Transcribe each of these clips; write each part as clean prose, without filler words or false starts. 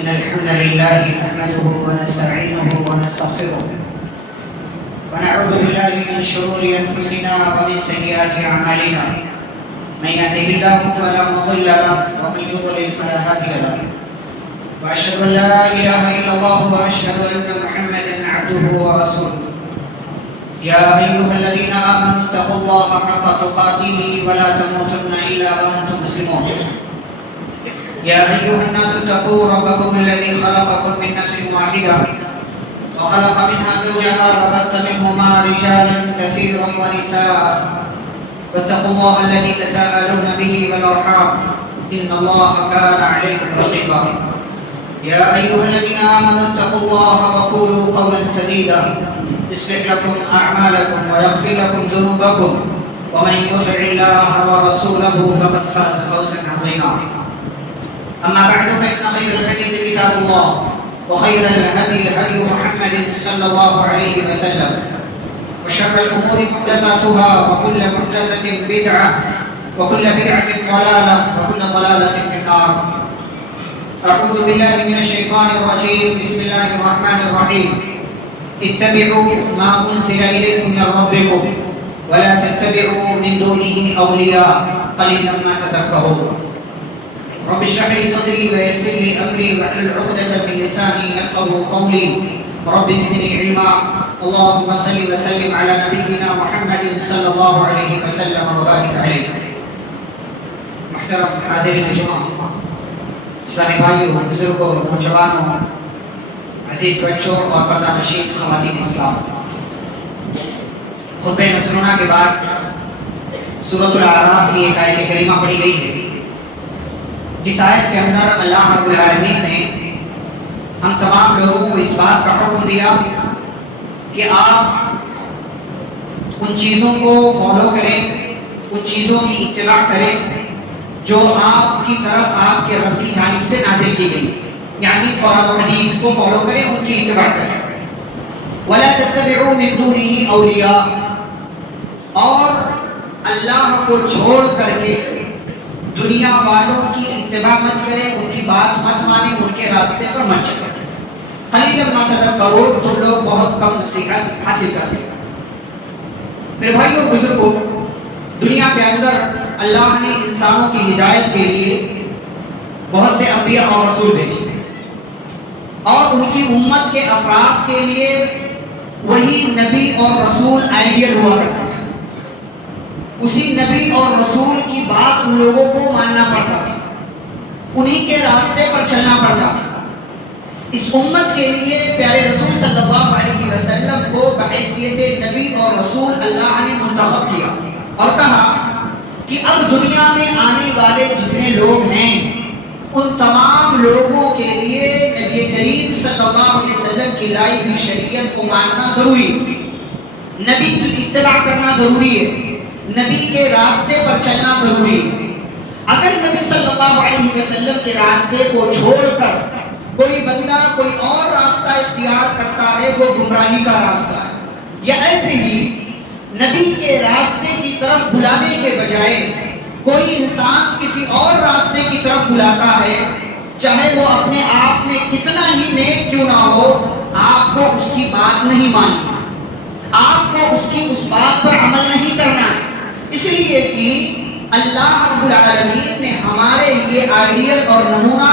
إن الحمد لله نحمده ونستعينه ونستغفره ونعوذ بالله من شرور أنفسنا ومن سيئات أعمالنا من يهده الله فلا مضل له ومن يضلل فلا هادي له وأشهد أن لا إله إلا الله وأشهد أن محمدا عبده ورسوله يا أيها الذين آمنوا اتقوا الله حق تقاته ولا تموتن إلا وأنتم مسلمون يا أيها الناس اتقوا ربكم الذي خلقكم من نفس واحدة وخلق منها زوجها وبث منهما رجالا كثيرا ونساء واتقوا الله الذي تساءلون به والأرحام إن الله كان عليكم رقيبا يا أيها الذين آمنوا اتقوا الله وقولوا قولا سديدا يصلح لكم أعمالكم ويغفر لكم ذنوبكم ومن يطع الله ورسوله فقد فاز فوزا عظيما أما بعد فإن خير الحديث كتاب الله وخير الهدي هدي محمد صلى الله عليه وسلم وشر الأمور محدثاتها وكل محدثة بدعة وكل بدعة ضلالة وكل ضلالة في النار. أعوذ بالله من الشيطان الرجيم. بسم الله الرحمن الرحيم. اتبعوا ما أنزل إليكم من ربكم ولا تتبعوا من دونه أولياء قليلا ما تذكرون. رب اشرح لي صدري ويسر لي أمري واحلل عقدة من لساني يفقهوا قولي رب زدني علما. اللهم صل وسلم على نبينا محمد صلى الله عليه وسلم وبارك عليه. محترم حاضرین جمعہ، اسلامی بھائیوں، بزرگوں، نوجوانوں، عزیز بچوں اور پردہ نشین خواتین اسلام، خطبہ مسنونہ کے بعد سورۃ الاعراف کی ایک آیت کریمہ پڑھی گئی ہے، جس آیت کے اندر اللہ رب العالمین نے ہم تمام لوگوں کو اس بات کا حکم دیا کہ آپ ان چیزوں کو فالو کریں، ان چیزوں کی اتباع کریں جو آپ کی طرف آپ کے رب کی جانب سے نازل کی گئی، یعنی قرآن و حدیث کو فالو کریں، ان کی اتباع کریں. وَلَا تَتَّبِعُوا مِن دُونِهِ أَوْلِيَاءَ، اور اللہ کو چھوڑ کر کے دنیا والوں کی اتباع مت کریں، ان کی بات مت مانیں، ان کے راستے پر مت چلیں. قلیلا ما تذکرون، تم لوگ بہت کم نصیحت حاصل کرتے ہیں. میرے بھائیوں بزرگوں، دنیا کے اندر اللہ نے انسانوں کی ہدایت کے لیے بہت سے انبیاء اور رسول بھیجے، اور ان کی امت کے افراد کے لیے وہی نبی اور رسول آئیڈیل ہوا کرتا تھا. اسی نبی اور رسول کی بات ان لوگوں کو ماننا پڑتا تھا، انہی کے راستے پر چلنا پڑتا تھا. اس امت کے لیے پیارے رسول صلی اللہ علیہ وسلم کو بحیثیت نبی اور رسول اللہ نے منتخب کیا اور کہا کہ اب دنیا میں آنے والے جتنے لوگ ہیں ان تمام لوگوں کے لیے نبی کریم صلی اللہ علیہ وسلم کی لائی ہوئی شریعت کو ماننا ضروری ہے، نبی کی اتباع کرنا ضروری ہے، نبی کے راستے پر چلنا ضروری ہے. اگر نبی صلی اللہ علیہ وسلم کے راستے کو چھوڑ کر کوئی بندہ کوئی اور راستہ اختیار کرتا ہے، وہ گمراہی کا راستہ ہے. یا ایسے ہی نبی کے راستے کی طرف بلانے کے بجائے کوئی انسان کسی اور راستے کی طرف بلاتا ہے، چاہے وہ اپنے آپ میں کتنا ہی نیک کیوں نہ ہو، آپ کو اس کی بات نہیں ماننی، آپ کو اس کی اس بات پر عمل نہیں کرنا ہے. اس لیے کہ اللہ رب العالمین نے ہمارے لیے آئیڈیل اور نمونہ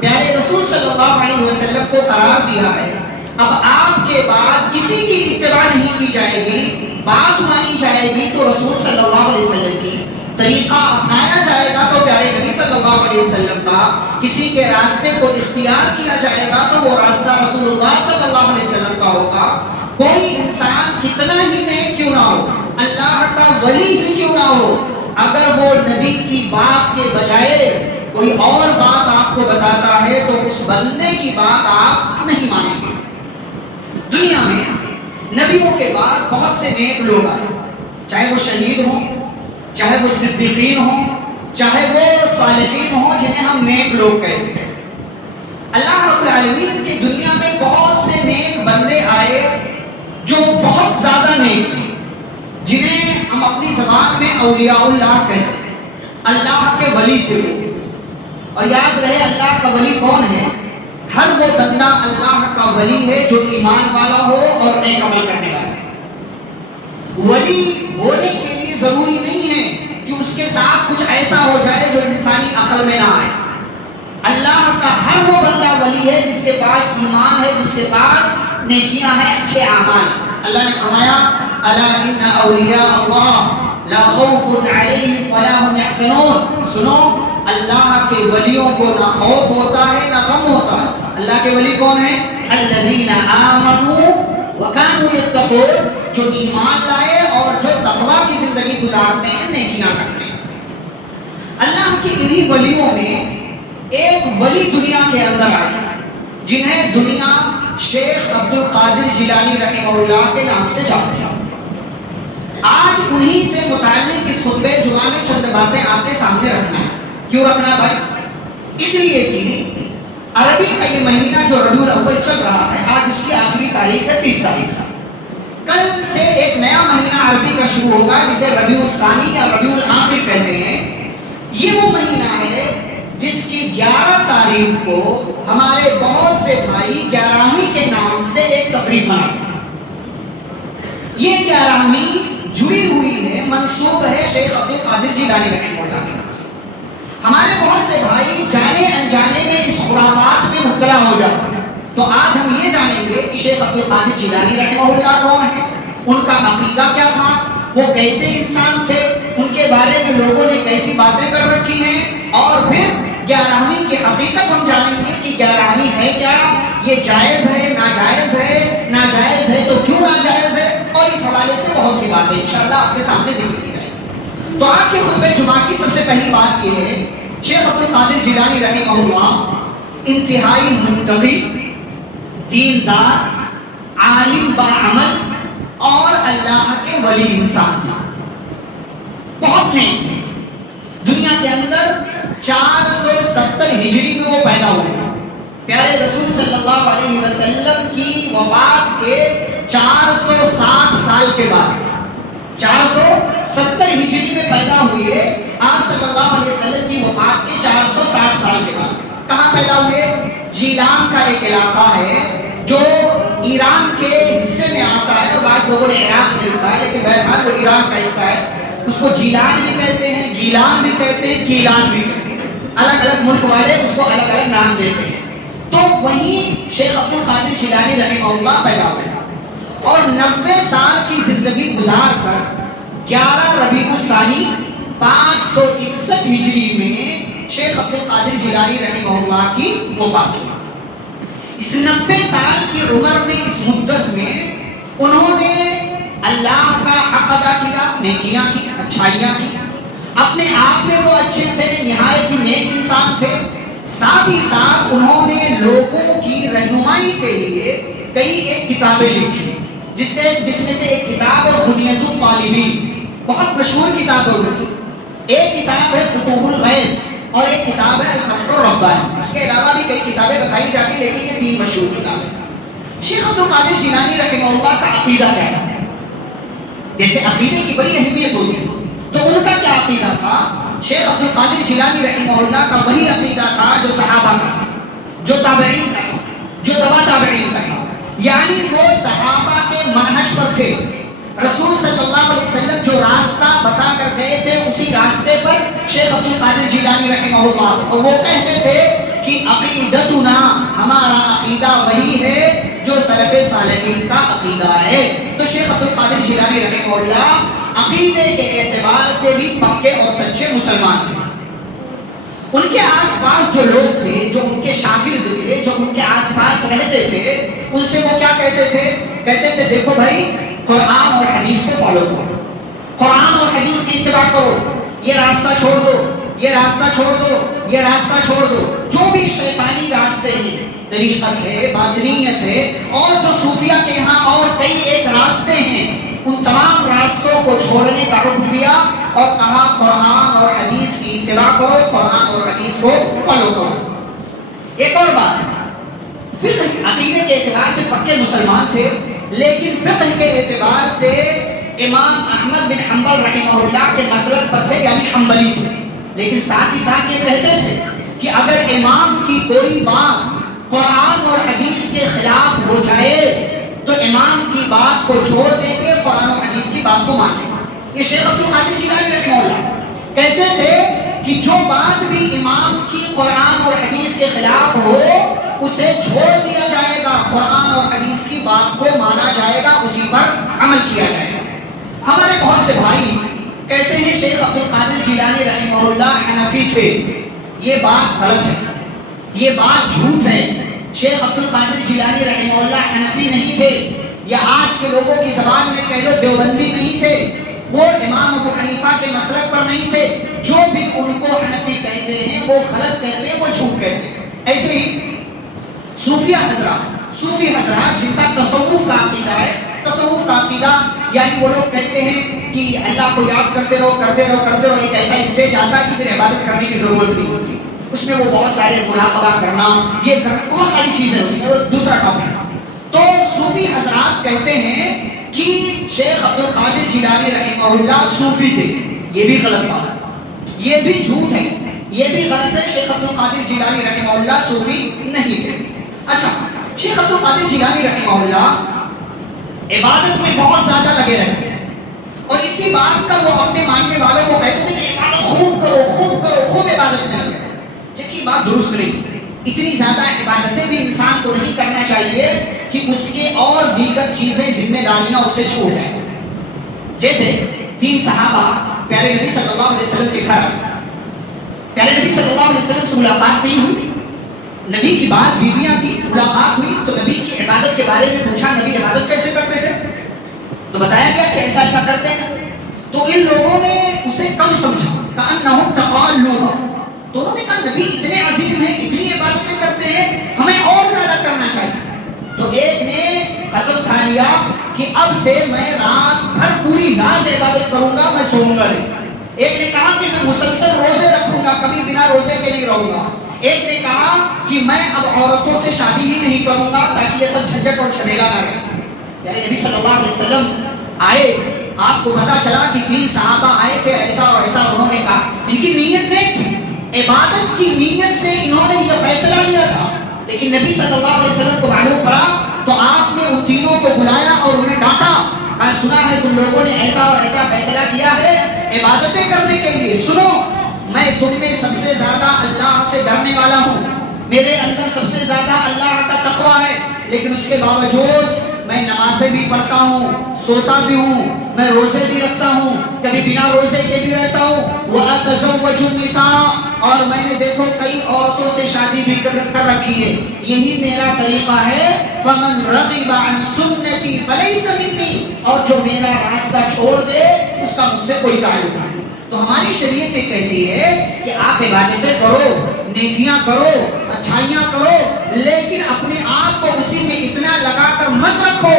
پیارے رسول صلی اللہ علیہ وسلم کو قرار دیا ہے. اب آپ کے بعد کسی کی اتباع نہیں کی جائے گی، بات مانی جائے گی تو رسول صلی اللہ علیہ وسلم کی، طریقہ اپنایا جائے گا تو پیارے نبی صلی اللہ علیہ وسلم کا، کسی کے راستے کو اختیار کیا جائے گا تو وہ راستہ رسول اللہ صلی اللہ علیہ وسلم کا ہوگا. کوئی انسان کتنا ہی نیک کیوں نہ ہو، اللہ کا ولی ہی کیوں نہ ہو، اگر وہ نبی کی بات کے بجائے کوئی اور بات آپ کو بتاتا ہے تو اس بندے کی بات آپ نہیں مانیں گے. دنیا میں نبیوں کے بعد بہت سے نیک لوگ آئے، چاہے وہ شہید ہوں، چاہے وہ صدیقین ہوں، چاہے وہ صالحین ہوں جنہیں ہم نیک لوگ کہتے ہیں. اللہ رب العالمین کی دنیا میں بہت سے نیک بندے آئے جو بہت زیادہ نیک تھے، جنہیں ہم اپنی زبان میں اولیاء اللہ کہتے ہیں. اللہ کے ولی تھے وہ. اور یاد رہے اللہ کا ولی کون ہے؟ ولی ہے جو ایمان والا ہو اور نیک عمل کرنے والا ہے۔ ولی ہونے کے لیے ضروری نہیں ہے کہ اس کے ساتھ کچھ ایسا ہو جائے جو انسانی عقل میں نہ آئے۔ اللہ کا ہر وہ بندہ ولی ہے جس کے پاس ایمان ہے، جس کے پاس نیکیاں ہیں، اچھے اعمال۔ اللہ نے فرمایا الا ان اولیاء اللہ لا خوف علیہم ولا هم يحزنون، سنو اللہ کے ولیوں کو نہ خوف ہوتا ہے نہ غم ہوتا ہے۔ اللہ کے ولی کون ہیں؟ الذین آمنوا وکانوا یتقون، جو ایمان لائے اور جو تقوی کی زندگی گزارتے ہیں، نیکیاں کرتے ہیں۔ اللہ کے انہی ولیوں میں ایک ولی دنیا کے اندر آئے جنہیں دنیا شیخ عبد القادر جیلانی رحمہ اللہ کے نام سے جانتی ہے۔ آج انہی سے متعلق اس خطبہ جمعہ میں چند باتیں آپ کے سامنے رکھنا ہے۔ کیوں رکھنا ہے بھائی؟ اس لیے کہ عربی کا یہ مہینہ جو ربیع الاول چل رہا ہے، آج اس کی آخری تاریخ ہے 30 تاریخ ہے۔ کل سے ایک نیا مہینہ عربی کا شروع ہوگا جسے ربیع الثانی یا ربیع الاخر کہتے ہیں۔ یہ وہ مہینہ ہے جس کی 11 تاریخ کو ہمارے بہت سے بھائی 11ویں کے نام سے ایک تقریب مناتے ہیں۔ یہ 11ویں جڑی ہوئی ہے، منسوب ہے شیخ عبد القادر جیلانی رحمہ اللہ کے نام سے۔ ہمارے بہت سے بھائی جانے انجانے میں اس خرافات میں مبتلا ہو جاتے ہیں۔ تو آج ہم یہ جانیں گے کہ شیخ عبد القادر جیلانی رحمہ اللہ کون ہے، ان کا عقیدہ کیا تھا، وہ کیسے انسان تھے، ان کے بارے میں لوگوں نے کیسی باتیں کر رکھی ہیں، اور پھر 11ویں کی حقیقت ہم جانیں گے کہ 11ویں ہے کیا، یہ جائز ہے ناجائز ہے، ناجائز ہے تو کیوں ناجائز ہے، اور اس حوالے سے بہت سی باتیں انشاءاللہ آپ کے سامنے ذکر کی جائیں گی۔ تو آج کے خطبہ جمعہ کی سب سے پہلی بات یہ ہے، شیخ عبد القادر جیلانی رحمہ اللہ انتہائی متقی، دیندار، عالم باعمل اور اللہ کے ولی انسان تھا، بہت نیک تھے۔ دنیا کے اندر 470 ہجری میں وہ پیدا ہوئے۔ پیارے رسول صلی اللہ علیہ وسلم کی وفات کے 460 سال کے بعد، 470 ہجری میں پیدا ہوئے، آپ صلی اللہ علیہ وسلم کی وفات کے 460 سال کے بعد کہاں پیدا ہوئے؟ جیلان کا ایک علاقہ ہے جو ایران کے حصے میں آتا ہے، اور بعض لوگوں نے عراق میں لکھا ہے، لیکن بہرحال وہ ایران کا حصہ ہے۔ اس کو جیلان بھی کہتے ہیں، گیلان بھی کہتے ہیں، کیلان بھی کہتے ہیں، الگ الگ ملک والے اس کو الگ الگ نام دیتے ہیں۔ تو وہیں شیخ عبد القادر جیلانی رحمہ اللہ پیدا ہوئے، اور 90 سال کی زندگی گزار کر 11 ربیع الثانی 561 ہجری میں شیخ عبد القادر جیلانی رحمہ اللہ کی وفات ہوئی۔ اس 90 سال کی عمر میں، اس مدت میں انہوں نے اللہ کا حق ادا کیا، نیکیاں کی، اچھائیاں کی، اپنے آپ میں وہ اچھے تھے، نہایت ہی نیک انسان تھے۔ ساتھ ہی ساتھ انہوں نے لوگوں کی رہنمائی کے لیے کئی ایک کتابیں لکھی، جس میں سے ایک کتاب ہے غنیۃ الطالبین، بہت مشہور کتاب ہے ان کی۔ ایک کتاب ہے فتوح الغیب اور ایک کتاب ہے الفتح الربانی۔ اس کے علاوہ بھی کئی کتابیں بتائی جاتی ہیں، لیکن یہ 3 مشہور کتابیں۔ شیخ عبد القادر جیلانی رحمہ اللہ کا عقیدہ کیا تھا؟ جیسے عقیدے کی بڑی اہمیت ہوتی ہے، تو ان کا کیا عقیدہ تھا؟ شیخ عبد القادر جیلانی رحمہ اللہ کا وہی عقیدہ تھا جو صحابہ کا تھا، جو تابعین کا تھا، جو تبع تابعین کا تھا، یعنی وہ صحابہ کے منہج پر تھے۔ رسول صلی اللہ علیہ وسلم جو راستہ بتا کر گئے تھے، اسی راستے پر شیخ عبد القادر جیلانی رحمہ اللہ تھا، اور وہ کہتے تھے کہ عقیدتنا، ہمارا عقیدہ وہی ہے جو سلف صالحین کا عقیدہ ہے۔ تو شیخ عبد القادر جیلانی رحمہ اللہ عقیدے کے اعتبار سے بھی پکے اور سچے مسلمان تھے۔ ان کے آس پاس جو لوگ تھے، جو ان کے شاگرد تھے، جو ان کے آس پاس رہتے تھے، ان سے وہ کیا کہتے تھے؟ کہتے تھے دیکھو بھائی، قرآن اور حدیث کو فالو کرو، قرآن اور حدیث کی اتباع کرو، یہ راستہ چھوڑ دو، یہ راستہ چھوڑ دو، یہ راستہ چھوڑ دو۔ جو بھی شیطانی راستے ہیں، طریقت ہے، باطنیت ہے، اور جو صوفیہ کے یہاں اور کئی ایک راستے ہیں، ان تمام راستوں کو چھوڑنے کا حکم دیا اور کہا قرآن اور حدیث کی اتباع کرو، قرآن اور حدیث کو فالو کرو۔ ایک اور بات، فقہ عقیدے کے اعتبار سے پکے مسلمان تھے، لیکن فقہ کے اعتبار سے امام احمد بن حنبل رحمہ اللہ کے مسلک پر تھے، یعنی حنبلی تھے۔ لیکن ساتھ ہی ساتھ یہ کہتے تھے کہ اگر امام کی کوئی بات قرآن اور حدیث کے خلاف ہو کو چھوڑ دیں گے، قرآن و حدیث کی بات کو مان لیں گے۔ یہ شیخ عبد القادر جیلانی رحمہ اللہ کہتے تھے کہ جو بات بھی امام کی قرآن اور حدیث کے خلاف ہو اسے چھوڑ دیا جائے گا، قرآن اور حدیث کی بات کو مانا جائے گا، اسی پر عمل کیا جائے گا۔ ہمارے بہت سے بھائی کہتے ہیں شیخ عبد القادر جیلانی رحمہ اللہ حنفی تھے، یہ بات غلط ہے، یہ بات جھوٹ ہے۔ شیخ عبد القادر جیلانی رحمہ اللہ حنفی نہیں تھے، یا آج کے لوگوں کی زبان میں کہہ لو دیوبندی نہیں تھے، وہ امام ابو حنیفہ کے مسلک پر نہیں تھے۔ جو بھی ان کو حنفی کہتے ہیں وہ غلط کہتے ہیں، وہ جھوٹ کہتے ہیں۔ ایسے ہی صوفی حضرات جن کا تصوف کا عقیدہ ہے، تصوف کا عقیدہ یعنی وہ لوگ کہتے ہیں کہ اللہ کو یاد کرتے رہو، ایک ایسا اسٹیج آتا ہے کہ پھر عبادت کرنے کی ضرورت نہیں ہوتی، اس میں وہ بہت سارے مراقبہ کرنا، یہ کرنا، بہت ساری چیزیں اس میں، وہ دوسرا ٹاپک۔ تو صوفی حضرات کہتے ہیں کہ شیخ عبد القادر جیلانی رحمہ اللہ صوفی تھے، یہ بھی غلط بات ہے، یہ بھی جھوٹ ہے، یہ بھی غلط ہے۔ شیخ عبد القادر جیلانی رحمہ اللہ صوفی نہیں تھے۔ اچھا، شیخ عبد القادر جیلانی رحمہ اللہ عبادت میں بہت زیادہ لگے رہتے تھے، اور اسی بات کا وہ اپنے ماننے والوں کو کہتے تھے کہ عبادت خوب کرو، خوب عبادت میں لگے، جبکہ بات درست نہیں۔ اتنی زیادہ عبادتیں بھی انسان کو نہیں کرنا چاہیے کہ اس کے اور دیگر چیزیں، ذمہ داریاں اس سے چھوٹ جائیں۔ جیسے 3 صحابہ پیارے نبی صلی اللہ علیہ وسلم کے گھر، پیارے نبی صلی اللہ علیہ وسلم سے ملاقات نہیں ہوئی، نبی کی بعض بیویاں تھیں، ملاقات ہوئی تو نبی کی عبادت کے بارے میں پوچھا، نبی عبادت کیسے کرتے تھے؟ تو بتایا گیا کہ ایسا ایسا کرتے ہیں۔ تو ان لوگوں نے اسے کم سمجھا، کأنہم تقالوہ، تو انہوں نے کہا نبی اتنے عظیم ہیں، اتنی عبادتیں کرتے ہیں، ہمیں اور زیادہ کرنا چاہیے۔ تو ایک نے قسم کھا لیا کہ اب سے میں رات بھر پوری رات عبادت کروں گا، میں سوؤں گا نہیں۔ ایک نے کہا کہ میں مسلسل روزے رکھوں گا، کبھی بنا روزے کے نہیں رہوں گا۔ ایک نے کہا کہ میں اب عورتوں سے شادی ہی نہیں کروں گا تاکہ یہ سب جھنجھٹ اور جھمیلا نہ رہے۔ یعنی نبی صلی اللہ علیہ وسلم آئے، آپ کو پتا چلا کہ 3 صحابہ آئے تھے، ایسا اور ایسا، انہوں نے کہا ان کی نیت نیک تھی، عبادت کی نیت سے انہوں نے یہ فیصلہ لیا تھا، لیکن نبی صلی اللہ علیہ وسلم کو معلوم پڑا تو آپ نے ان تینوں کو بلایا اور انہیں ڈانٹا، کہا سنا ہے تم لوگوں نے ایسا اور ایسا فیصلہ کیا ہے عبادتیں کرنے کے لیے، سنو میں تم میں سب سے زیادہ اللہ سے ڈرنے والا ہوں، میرے اندر سب سے زیادہ اللہ کا تقویٰ ہے، لیکن اس کے باوجود میں نمازیں بھی پڑھتا ہوں، سوتا بھی ہوں، میں روزے بھی رکھتا ہوں، کبھی بنا روزے کے بھی رہتا ہوں، وَأَتَزَوَّجُ النِّسَاءَ، اور میں نے دیکھو کئی عورتوں سے شادی بھی کر رکھی ہے، یہی میرا طریقہ ہے، فَمَنْ رَغِبَ عَنْ سُنَّتِي فَلَيْسَ مِنِّي، اور جو میرا راستہ چھوڑ دے اس کا مجھ سے کوئی تعلق نہیں۔ تو ہماری شریعت یہ کہتی ہے کہ آپ عبادتیں کرو، نیکیاں کرو، اچھائیاں کرو، لیکن اپنے آپ کو اسی میں اتنا لگا کر مت رکھو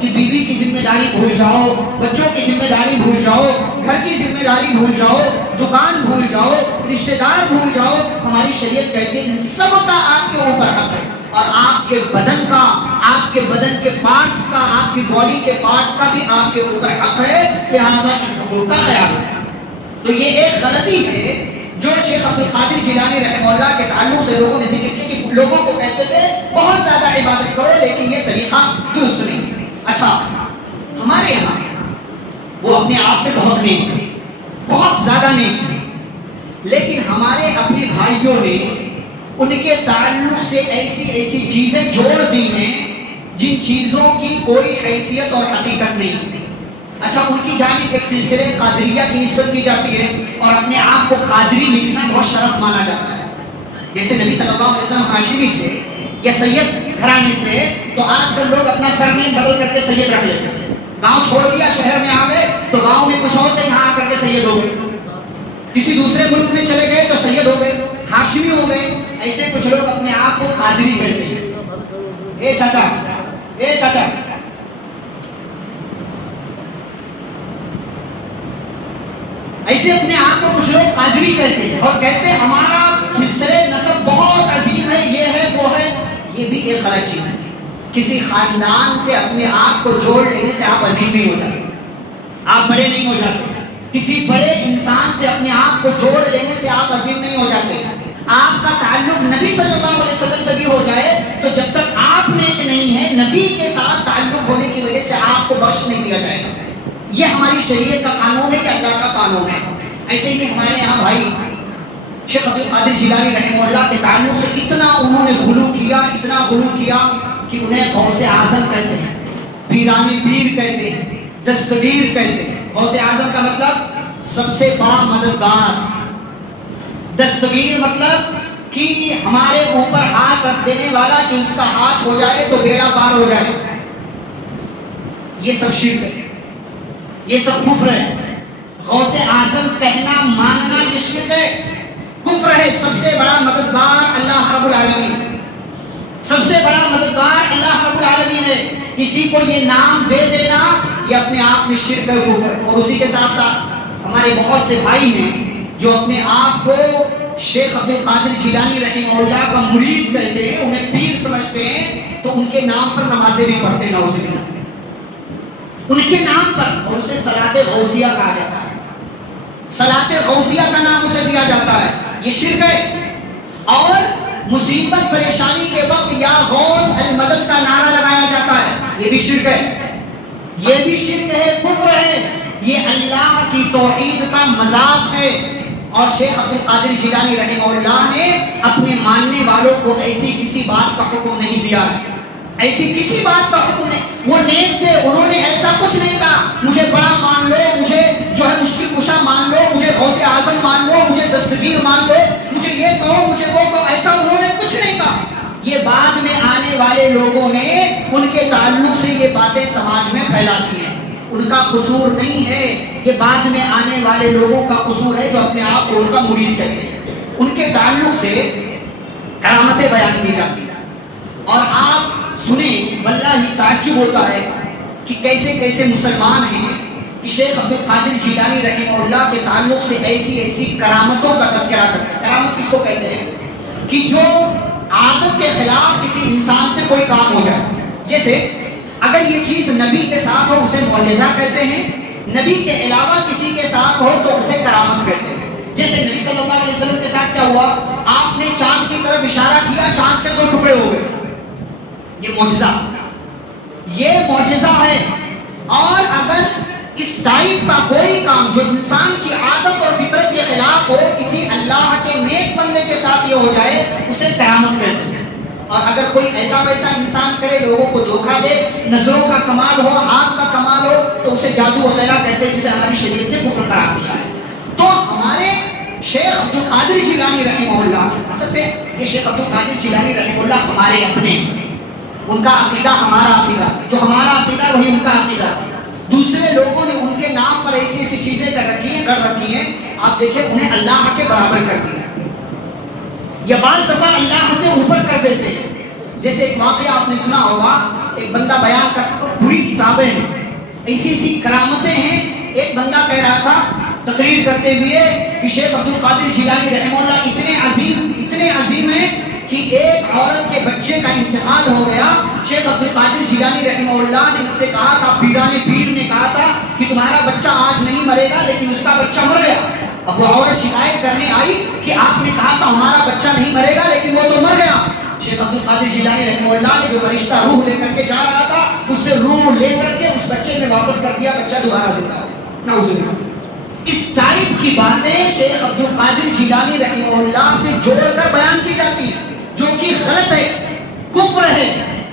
کہ بیوی کی ذمہ داری بھول جاؤ، بچوں کی ذمہ داری بھول جاؤ، گھر کی ذمہ داری بھول جاؤ، دکان بھول جاؤ، رشتہ دار بھول جاؤ۔ ہماری شریعت کہتی ہے ان سب کا آپ کے اوپر حق ہے، اور آپ کے بدن کا، آپ کے بدن کے پارٹس کا، آپ کی باڈی کے پارٹس کا بھی آپ کے اوپر حق ہے، لہٰذا ان حقوق کا خیال رکھیں۔ تو یہ ایک غلطی ہے جو شیخ عبد القادر جیلانی رحمہ اللہ کے تعلق سے لوگوں نے ذکر کیا کہ لوگوں کو کہتے تھے بہت زیادہ عبادت کرو، لیکن یہ طریقہ درست نہیں۔ اچھا، ہمارے یہاں وہ اپنے آپ میں بہت نیک تھے، بہت زیادہ نیک تھے، لیکن ہمارے اپنے بھائیوں نے ان کے تعلق سے ایسی ایسی چیزیں جوڑ دی ہیں جن چیزوں کی کوئی حیثیت اور حقیقت نہیں ہے۔ اچھا، ان کی جانب ایک سلسلے قادریہ کی نسبت کی جاتی ہے اور اپنے آپ کو قادری لکھنا بہت شرف مانا جاتا ہے۔ جیسے نبی صلی اللہ علیہ وسلم ہاشمی تھے یا سید گھرانے سے، تو آج کل لوگ اپنا سرنیم بدل کر کے سید رکھ لیتے ہیں۔ گاؤں چھوڑ دیا، شہر میں آ گئے تو گاؤں میں کچھ اور تھے، یہاں آ کر کے سید ہو گئے، کسی دوسرے ملک میں چلے گئے تو سید ہو گئے، ہاشمی ہو گئے۔ ایسے کچھ لوگ اپنے آپ کو قادری کہتے ہیں۔ اے چاچا ایسے اپنے آپ کو کچھ لوگ قادری کہتے ہیں اور کہتے ہیں ہمارا سلسلے نسب بہت عظیم ہے، یہ ہے وہ ہے۔ یہ بھی ایک غلط چیز ہے۔ کسی خاندان سے اپنے آپ کو جوڑ لینے سے آپ عظیم نہیں ہو جاتے، آپ بڑے نہیں ہو جاتے۔ کسی بڑے انسان سے اپنے آپ کو جوڑ لینے سے آپ عظیم نہیں ہو جاتے۔ آپ کا تعلق نبی صلی اللہ علیہ وسلم سے بھی ہو جائے تو جب تک آپ نیک نہیں ہیں، نبی کے ساتھ تعلق ہونے کی وجہ سے آپ کو بخش دیا جائے گا. یہ ہماری شریعت کا قانون ہے، یہ اللہ کا قانون ہے. ایسے ہی ہمارے یہاں بھائی شیخ عبد القادر جیلانی رحمہ اللہ کے تعلق سے اتنا انہوں نے غلو کیا، اتنا غلو کیا کہ انہیں غوث اعظم کہتے ہیں، پیران پیر کہتے ہیں، دستگیر کہتے ہیں. غوث اعظم کا مطلب سب سے بڑا مددگار، دستگیر مطلب کہ ہمارے اوپر ہاتھ رکھ دینے والا، کہ اس کا ہاتھ ہو جائے تو بیڑا پار ہو جائے. یہ سب شرک ہے، یہ سب کفر ہے. غوث اعظم کہنا ماننا یہ شرک ہے، کفر ہے. سب سے بڑا مددگار اللہ رب العالمین، سب سے بڑا مددگار اللہ رب العالمین ہے. کسی کو یہ نام دے دینا یہ اپنے آپ میں شرک ہے، کفر ہے. اور اسی کے ساتھ ساتھ ہمارے بہت سے بھائی ہیں جو اپنے آپ کو شیخ عبد القادر جیلانی رحمہ اللہ کا مرید کہتے ہیں، انہیں پیر سمجھتے ہیں، تو ان کے نام پر نمازیں بھی پڑھتے ہیں، نعوذ باللہ، ان کے نام پر. اور اسے صلاۃ غوثیہ کہا جاتا ہے، صلاۃ غوثیہ کا نام اسے دیا جاتا ہے. یہ شرک ہے. اور مصیبت پریشانی کے وقت یا غوث المدد کا نعرہ لگایا جاتا ہے، یہ بھی شرک ہے، یہ بھی شرک ہے، کفر ہے. یہ اللہ کی توحید کا مذاق ہے. اور شیخ عبد القادر جیلانی رحمہ اللہ نے اپنے ماننے والوں کو ایسی کسی بات کا حکم نہیں دیا ہے، ایسی کسی بات کا حکم نہیں. وہ نیک تھے، انہوں نے ایسا کچھ نہیں کہا مجھے بڑا مان لو، مجھے جو ہے مشکل کشا مان لو، مجھے غوث اعظم مان لو، مجھے دستگیر مان لو، مجھے یہ کہو، مجھے وہ کہو. ایسا انہوں نے کچھ نہیں کہا. یہ بعد میں آنے والے لوگوں نے ان کے تعلق سے یہ باتیں سماج میں پھیلا دی ہیں. ان کا قصور نہیں ہے، یہ بعد میں آنے والے لوگوں کا قصور ہے جو اپنے آپ کو ان کا مرید کہتے ہیں. ان کے تعلق سے کرامتیں بیان کی جاتی ہیں. اور آپ سنیں، واللہ ہی تعجب ہوتا ہے کہ کیسے کیسے مسلمان ہیں کہ شیخ عبد القادر جیلانی رحمہ اللہ کے تعلق سے ایسی ایسی کرامتوں کا تذکرہ کرتے ہیں. کرامت کس کو کہتے ہیں؟ کہ جو عادت کے خلاف کسی انسان سے کوئی کام ہو جائے. جیسے اگر یہ چیز نبی کے ساتھ ہو اسے معجزہ کہتے ہیں، نبی کے علاوہ کسی کے ساتھ ہو تو اسے کرامت کہتے ہیں. جیسے نبی صلی اللہ علیہ وسلم کے ساتھ کیا ہوا، آپ نے چاند کی طرف اشارہ کیا، چاند کے 2 ٹکڑے ہو گئے، یہ معجزہ، یہ معجزہ ہے. اور اگر اس ٹائپ کا کوئی کام جو انسان کی عادت اور فطرت کے خلاف ہو، کسی اللہ کے نیک بندے کے ساتھ یہ ہو جائے، اسے کرامت کہتے ہیں. اور اگر کوئی ایسا ویسا انسان کرے، لوگوں کو دھوکہ دے، نظروں کا کمال ہو، ہاتھ کا کمال ہو، تو اسے جادو وغیرہ کہتے ہیں، جسے ہماری شریعت نے کفر قرار دیا ہے. تو ہمارے شیخ عبد القادر جیلانی رحمہ اللہ، اصل میں یہ شیخ عبد القادر جیلانی رحمہ اللہ ہمارے اپنے، ان کا عقیدہ ہمارا عقیدہ، جو ہمارا عقیدہ وہی ان کا عقیدہ. دوسرے لوگوں نے ان کے نام پر ایسی ایسی چیزیں کر رکھی ہیں، آپ دیکھیں انہیں اللہ کے برابر کر دیا، یا بعض دفعہ اللہ سے اوپر کر دیتے ہیں. جیسے ایک واقعہ آپ نے سنا ہوگا، ایک بندہ بیان کرتا، پوری کتابیں ہیں، ایسی ایسی کرامتیں ہیں. ایک بندہ کہہ رہا تھا تقریر کرتے ہوئے کہ شیخ عبد القادر جیلانی رحمہ اللہ اتنے عظیم ہیں کہ ایک عورت کے بچے کا انتقال ہو گیا. شیخ عبد القادر جیلانی رحمہ اللہ نے اس سے کہا تھا، پیران پیر نے کہا تھا کہ تمہارا بچہ آج نہیں مرے گا، لیکن اس کا بچہ مر گیا. اب وہ عورت شکایت کرنے آئی کہ آپ نے کہا تھا ہمارا بچہ نہیں مرے گا، لیکن وہ تو مر گیا. شیخ عبد القادر جیلانی رحمہ اللہ نے جو فرشتہ روح لے کر کے جا رہا تھا، اس سے روح لے کر کے اس بچے میں واپس کر دیا، بچہ دوبارہ زندہ ہو گیا. نعوذ باللہ. اس ٹائپ کی باتیں شیخ عبد القادر جیلانی رحمہ اللہ سے جوڑ کر بیان کی جاتی ہیں، جو کہ غلط ہے، کفر ہے،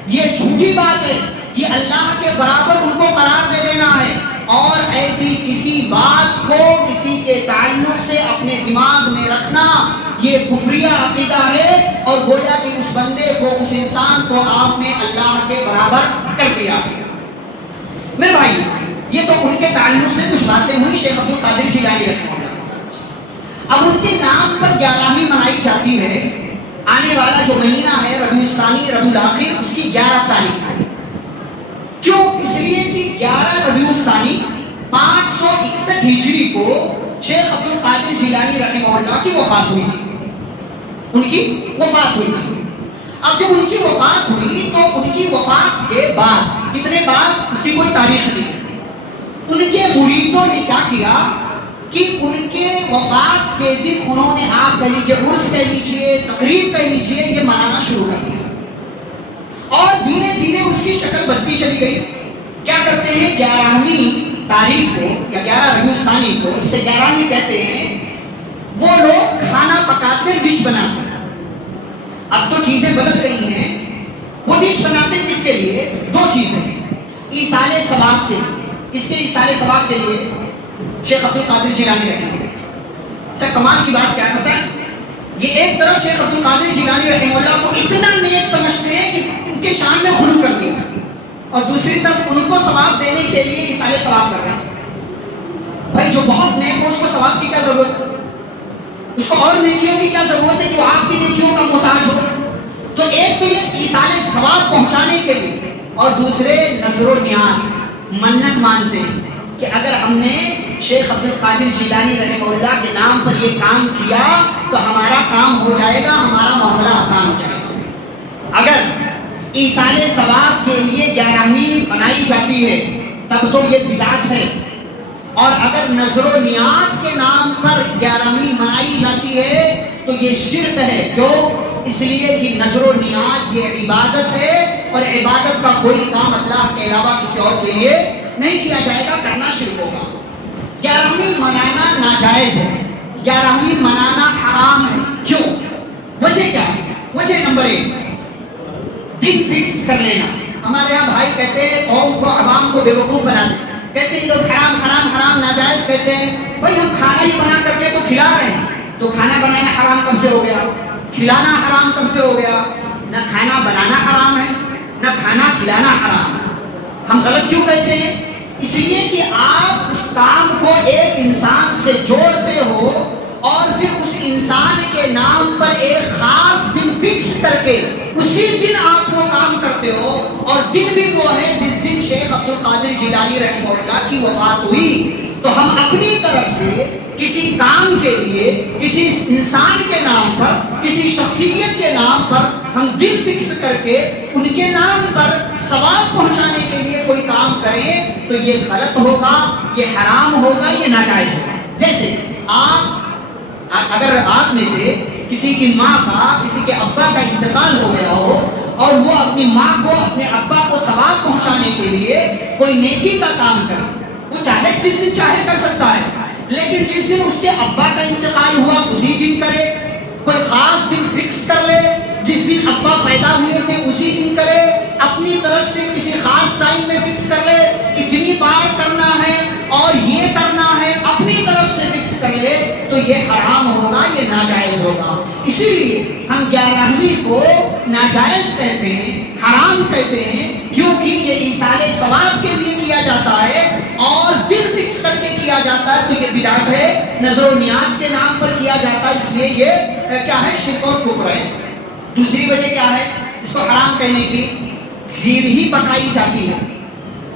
یہ جھوٹی بات ہے. یہ اللہ کے برابر ان کو قرار دے دینا ہے. اور ایسی کسی بات کو کسی کے تعلق سے اپنے دماغ میں رکھنا یہ کفریہ عقیدہ ہے، اور گویا کہ اس بندے کو، اس انسان کو آپ نے اللہ کے برابر کر دیا. میرے بھائی، یہ تو ان کے تعلق سے کچھ باتیں ہوئی شیخ عبد القادر جیلانی رحمہ اللہ. اب ان کے نام پر 11ویں منائی جاتی ہے. آنے والا جو مہینہ ہے ربیع الثانی، ربیع الاخر، اس کی 11 تاریخ ہے. کیوں؟ اس لیے کہ 11 ربیع الثانی 561 ہجری کو شیخ عبد القادر جیلانی رحمہ اللہ کی وفات ہوئی تھی. ان کی وفات ہوئی تھی. اب جب ان کی وفات ہوئی تو ان کی وفات کے بعد، کتنے بعد، اس کی کوئی تاریخ نہیں. ان کے مریدوں نے کیا کیا کہ ان کے وفات کے دن انہوں نے، آپ کہہ لیجیے عرس کہہ لیجیے، تقریب کہہ لیجیے، یہ منانا شروع کر دیا. اور دھیرے دھیرے اس کی شکل بدلتی چلی گئی. کیا کرتے ہیں 11ویں تاریخ کو یا 11 ربیع الثانی کو، جسے 11ویں کہتے ہیں، وہ لوگ کھانا پکاتے ڈش بناتے ہیں۔ اب تو چیزیں بدل گئی ہیں، وہ ڈش بناتے کس کے لیے؟ 2 چیزیں، ایصال ثواب کے لیے۔ کس کے ایصال ثواب کے لیے؟ شیخ عبد القادر جیلانی رحمہ اللہ۔ اچھا کمال کی بات کیا ہے بتائیں، یہ ایک طرف شیخ عبد القادر جیلانی رحمہ اللہ کو اتنا نیک سمجھتے ہیں کہ ان کے شان میں غلو کر دیا، اور دوسری طرف ان کو ثواب دینے کے لیے ایصال ثواب کر رہے ہیں۔ بھائی جو بہت نیک ہو اس کو ثواب کی کیا ضرورت ہے؟ اس کو اور نیکیوں کی کیا ضرورت ہے کہ وہ آپ کی نیکیوں کا محتاج ہو؟ تو ایک تو یہ ایصال ثواب پہنچانے کے لیے، اور دوسرے نظر و نیاز، منت مانتے ہیں کہ اگر ہم نے شیخ عبد القادر جیلانی رحمہ اللہ کے نام پر یہ کام کیا تو ہمارا کام ہو جائے گا، ہمارا معاملہ آسان ہو جائے گا۔ اگر ایصال ثواب کے لیے 11ویں بنائی جاتی ہے تب تو یہ بدعت ہے، اور اگر نظر و نیاز کے نام پر 11ویں منائی جاتی ہے تو یہ شرک ہے۔ کیوں؟ اس لیے کہ نظر و نیاز یہ عبادت ہے، اور عبادت کا کوئی کام اللہ کے علاوہ کسی اور کے لیے نہیں کیا جائے گا، کرنا شرک ہوگا۔ 11ویں منانا ناجائز ہے، 11ویں منانا حرام ہے۔ کیوں؟ وجہ کیا ہے؟ وجہ نمبر 1، دن فکس کر لینا۔ ہمارے یہاں بھائی کہتے ہیں قوم کو، عوام کو بے وقوف بنا دیں، کہتے ہیں لوگ حرام حرام حرام ناجائز کہتے ہیں۔ بھائی ہم کھانا ہی بنا کر کے تو کھلا رہے ہیں، تو کھانا بنانا حرام کب سے ہو گیا؟ کھلانا حرام کب سے ہو گیا؟ نہ کھانا بنانا حرام ہے، نہ کھانا کھلانا حرام ہے۔ ہم غلط کیوں کہتے ہیں؟ اس لیے کہ آپ اس کام کو ایک انسان سے جوڑتے ہو، اور پھر اس انسان کے نام پر ایک خاص دن فکس کر کے اسی دن آپ وہ کام کرتے ہو، اور دن بھی وہ ہے جس دن شیخ عبد القادر جیلانی رحمہ اللہ کی وفات ہوئی۔ تو ہم اپنی طرف سے کسی کام کے لیے، کسی انسان کے نام پر، کسی شخصیت کے نام پر ہم دن فکس کر کے ان کے نام پر ثواب پہنچانے کے لیے کوئی کام کریں تو یہ غلط ہوگا، یہ حرام ہوگا، یہ ناجائز ہوگا۔ جیسے اگر آپ میں سے کسی کی ماں کا، کسی کے ابا کا انتقال ہو گیا ہو، اور وہ اپنی ماں کو، اپنے ابا کو ثواب پہنچانے کے لیے کوئی نیکی کا کام کرے، وہ چاہے جس دن چاہے کر سکتا ہے، لیکن جس دن اس کے ابا کا انتقال ہوا اسی دن کرے۔ کوئی خاص دن فکس کر لے، جس دن ابا پیدا ہوئے تھے اسی دن کرے، اپنی طرف سے کسی خاص ٹائم میں فکس کر لے، اتنی بار کرنا ہے اور یہ کرنا ہے، اپنی طرف سے فکس کر لے تو یہ حرام ہوگا، یہ ناجائز ہوگا۔ اسی لیے ہم 11ویں کو ناجائز کہتے ہیں، حرام کہتے ہیں، کیونکہ یہ ایصال ثواب کے لیے کیا جاتا ہے، اور دن فکس کر کے کیا جاتا ہے تو یہ بدعت ہے، نظر و نیاز کے نام پر کیا جاتا ہے، اس لیے یہ کیا ہے؟ شرک اور کفر ہے۔ دوسری وجہ کیا ہے اس کو حرام کہنے کی؟ کھیر ہی پکائی جاتی ہے۔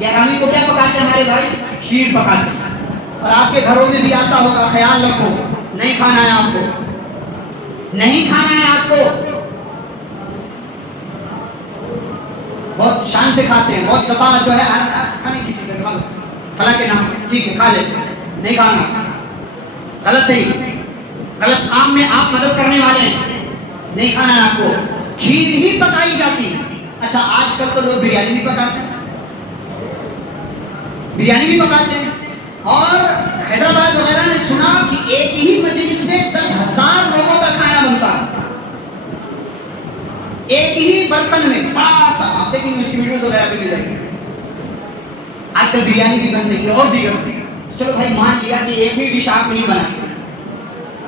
11ویں کو کیا پکاتے ہیں ہمارے بھائی؟ کھیر پکاتے ہیں، اور آپ کے گھروں میں بھی آتا ہوگا، خیال رکھو نہیں کھانا ہے آپ کو، نہیں کھانا ہے آپ کو۔ بہت شان سے کھاتے ہیں، بہت دفعہ جو ہے کھانے کی چیزیں کھا لو، فلاں کے نام ٹھیک ہے کھا لیتے ہیں، نہیں کھانا غلط ہے، غلط کام میں آپ مدد کرنے والے ہیں، نہیں کھانا ہے آپ کو۔ کھیر ہی پکائی جاتی ہے۔ اچھا آج کل تو لوگ بریانی بھی پکاتے ہیں، بریانی بھی پکاتے ہیں، اور حیدرآباد وغیرہ نے سنا کہ ایک ہی مجلس میں 10,000 لوگوں کا کھانا بنتا ہے، ایک ہی برتن میں بڑا سا۔ آپ دیکھیں اس کی ویڈیوز وغیرہ بھی مل رہی ہیں، آج کل بریانی بھی بن رہی ہے اور دیگر۔ چلو بھائی مان لیا کہ ایک ہی ڈش آپ نہیں بناتے،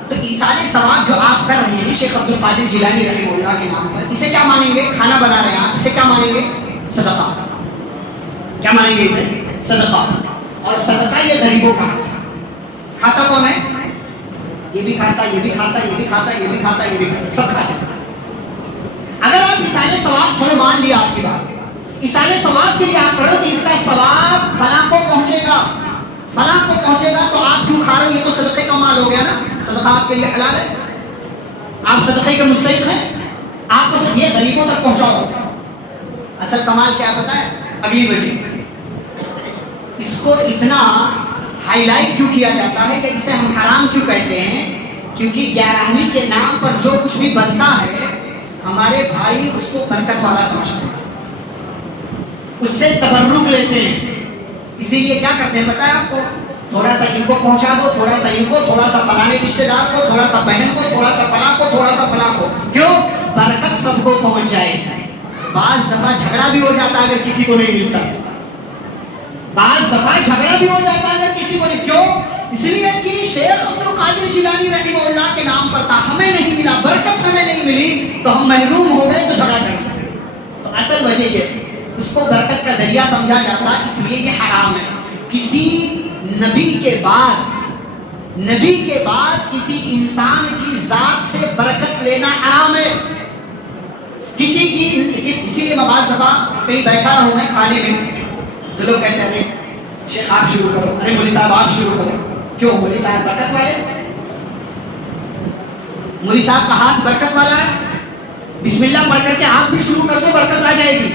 تو ایصال ثواب جو آپ کر رہے ہیں شیخ عبد القادر جیلانی رحمہ اللہ کے نام پر، اسے کیا مانیں گے؟ کھانا بنا رہے ہیں آپ، اسے کیا مانیں گے؟ صدقہ۔ کیا مانیں گے اسے؟ صدقہ۔ اور صدقہ یہ غریبوں کا کھاتا کون ہے؟ یہ بھی کھاتا، یہ بھی کھاتا، یہ بھی کھاتا، یہ بھی کھاتا، یہ بھی کھاتا، سب کھاتے ہیں۔ اگر آپ ایصال ثواب، چلو مان لیا آپ کی بات، ایصال ثواب کے لیے آپ کرو کہ اس کا ثواب فلاں کو پہنچے گا، فلاں کو پہنچے گا، تو آپ کیوں کھا رہے ہو؟ یہ تو صدقے کا مال ہو گیا نا، صدقہ آپ کے لیے حلال ہے، آپ صدقے کے مستحق ہیں، آپ کو یہ غریبوں تک پہنچاؤ۔ اصل کمال کیا پتہ ہے؟ اگلی وجہ، اس کو اتنا ہائی لائٹ کیوں کیا جاتا ہے کہ اسے ہم حرام کیوں کہتے ہیں؟ کیونکہ 11ویں کے نام پر جو کچھ بھی بنتا ہے ہمارے بھائی اس کو برکت والا سمجھتے ہیں، اس سے تبرک لیتے ہیں، اسی لیے کیا کرتے ہیں پتہ ہے آپ کو؟ تھوڑا سا ان کو پہنچا دو، تھوڑا سا ان کو، تھوڑا سا فلانے رشتے دار کو، تھوڑا سا بہن کو، تھوڑا سا فلاں کو، تھوڑا سا فلاں کو. کیوں؟ برکت سب کو پہنچ جائے. بعض دفعہ جھگڑا بھی ہو جاتا ہے اگر کسی کو نہیں ملتا. بعض دفعہ جھگڑا بھی ہو جاتا ہے اگر کسی کو نہیں. کیوں؟ اس لیے کہ شیخ عبد القادر جیلانی رحمہ اللہ کے نام پر تھا، ہمیں نہیں ملا، برکت ہمیں نہیں ملی تو ہم محروم ہو گئے تو جھگڑا کریں. تو اصل وجہ یہ اس کو برکت کا ذریعہ سمجھا جاتا، اس لیے یہ حرام ہے. کسی نبی کے بعد کسی انسان کی ذات سے برکت لینا حرام ہے. کسی کی، اسی لیے میں بعض دفعہ کہیں بیٹھا رہوں میں کھانے میں تو لوگ کہتے ہیں ارے شیخ آپ شروع کرو، ارے مولوی صاحب آپ شروع کرو. کیوں؟ مولوی صاحب برکت والے، مولوی صاحب کا ہاتھ برکت والا ہے، بسم اللہ پڑھ کر کے آپ بھی شروع کر دو برکت آ جائے گی.